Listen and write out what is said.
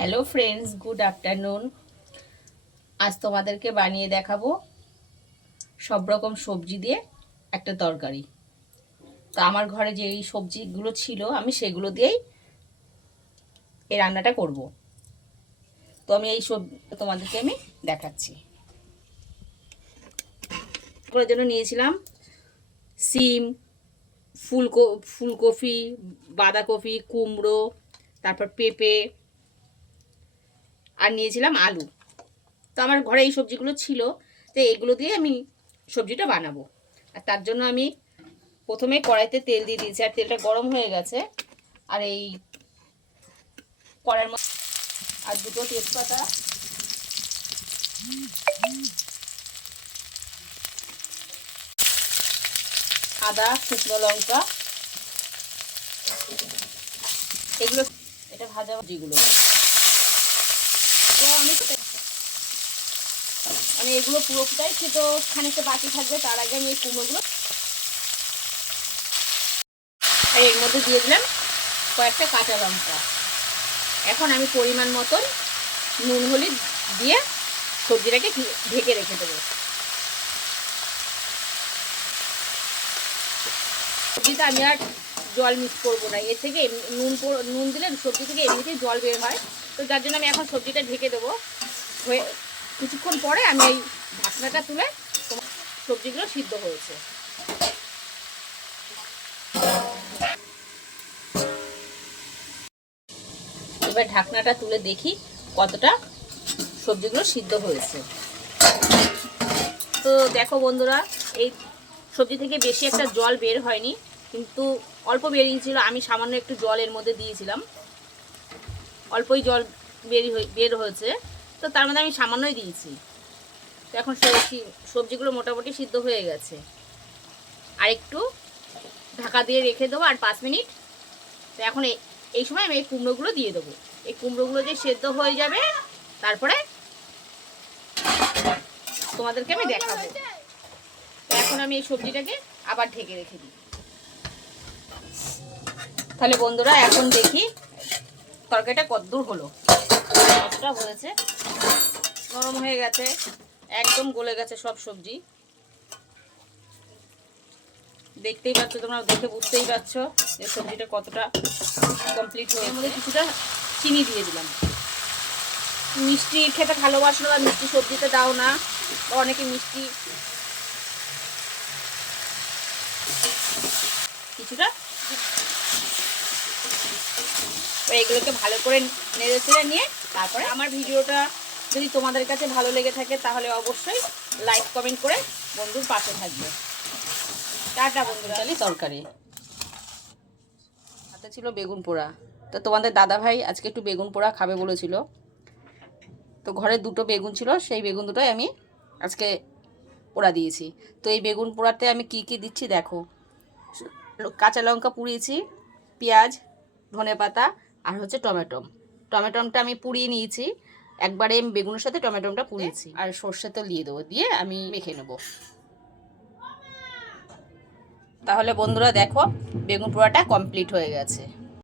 Hello friends, good afternoon. আজ তোমাদেরকে বানিয়ে দেখাবো সব রকম সবজি দিয়ে একটা তরকারি। তো আমার ঘরে যে এই সবজিগুলো ছিল আমি সেগুলো দিয়েই এই রান্নাটা করব। তো আমি এই সব তোমাদেরকে আমি দেখাচ্ছি। করার জন্য নিয়েছিলাম সিম, ফুলকপি, বাঁধাকপি, কুমড়ো, তারপর পেঁপে, আর নিয়েছিলাম আলু। তো আমার ঘরে এই সবজিগুলো ছিল, তো এগুলো দিয়ে আমি সবজিটা বানাবো। আর তার জন্য আমি প্রথমে কড়াইতে তেল দিয়ে দিয়েছি, আর তেলটা গরম হয়ে গেছে। আর এই কড়াইয়ের মধ্যে আর দুটো তেজপাতা, আদা, শুকনো লঙ্কা, এগুলো এটা ভাজা যেগুলো। তো আমি এগুলো পুরোটাই খেতে খানিকটা বাকি থাকবে, তার আগে আমি এই কুমড়োগুলো এর মধ্যে দিয়ে দিলাম কয়েকটা কাঁচা লঙ্কা। এখন আমি পরিমাণ মতন নুন হলুদ দিয়ে সবজিটাকে ঢেকে রেখে দেবো। সবজিতে আমি আর জল মিক্স করবো না, এর থেকে নুন দিলে সবজি থেকে এমনিতেই জল বের হয়। তো যার জন্য আমি এখন সবজিটা ঢেকে দেবো। হয়ে কিছুক্ষণ পরে আমি এই ঢাকনাটা তুলে সবজিগুলো সিদ্ধ হয়েছে। এবার ঢাকনাটা তুলে দেখি কতটা সবজিগুলো সিদ্ধ হয়েছে। তো দেখো বন্ধুরা, এই সবজি থেকে বেশি একটা জল বের হয়নি, কিন্তু অল্প বেরিয়েছিল। আমি সামান্য একটু জল এর মধ্যে দিয়েছিলাম, অল্পই জল বের হয়েছে, তো তার মধ্যে আমি সামান্যই দিয়েছি। তো এখন সবজিগুলো মোটামুটি সিদ্ধ হয়ে গেছে। আর একটু ঢাকা দিয়ে রেখে দেবো আর 5 মিনিট। তো এখন এই সময় আমি এই কুমড়োগুলো দিয়ে দেবো। এই কুমড়োগুলো যে সেদ্ধ হয়ে যাবে, তারপরে তোমাদেরকে আমি দেখাবো। তো এখন আমি এই সবজিটাকে আবার ঢেকে রেখে দিই। তাহলে বন্ধুরা এখন দেখি তরকারিটা কতদূর হলো। কতটা হয়েছে, নরম হয়ে গেছে, একদম গলে গেছে সব সবজি। দেখতেই পাচ্ছ, তোমরা দেখে বুঝতেই পারছো যে সবজিটা কতটা কমপ্লিট হয়ে। এর মধ্যে কিছুটা চিনি দিয়ে দিলাম। মিষ্টি খেতে ভালোবাসো না, মিষ্টি সবজিতে দাও না, বা অনেকে মিষ্টি কিছুটা। এগুলোকে ভালো করে নেড়ে চেড়ে নিয়ে তারপরে আমার ভিডিওটা যদি তোমাদের কাছে ভালো লেগে থাকে তাহলে অবশ্যই লাইক কমেন্ট করে বন্ধুর পাশে থাকবে। টাটা বন্ধুরা। তরকারি হাতে ছিল বেগুন পোড়া। তো তোমাদের দাদা ভাই আজকে একটু বেগুন পোড়া খাবে বলেছিল, তো ঘরে দুটো বেগুন ছিল, সেই বেগুন দুটোই আমি আজকে পোড়া দিয়েছি। তো এই বেগুন পোড়াতে আমি কি কি দিচ্ছি দেখো। কাঁচা লঙ্কা পুড়িয়েছি, পেঁয়াজ, ধনেপাতা, আর হচ্ছে টমেটোমটা আমি পুড়িয়ে নিয়েছি। একবারে বেগুনের সাথে টমেটোমটা পুড়িয়েছি, আর সর্ষে তেল দিয়ে দেবো, দিয়ে আমি মেখে নেব। তাহলে বন্ধুরা দেখো বেগুন পোড়াটা কমপ্লিট হয়ে গেছে।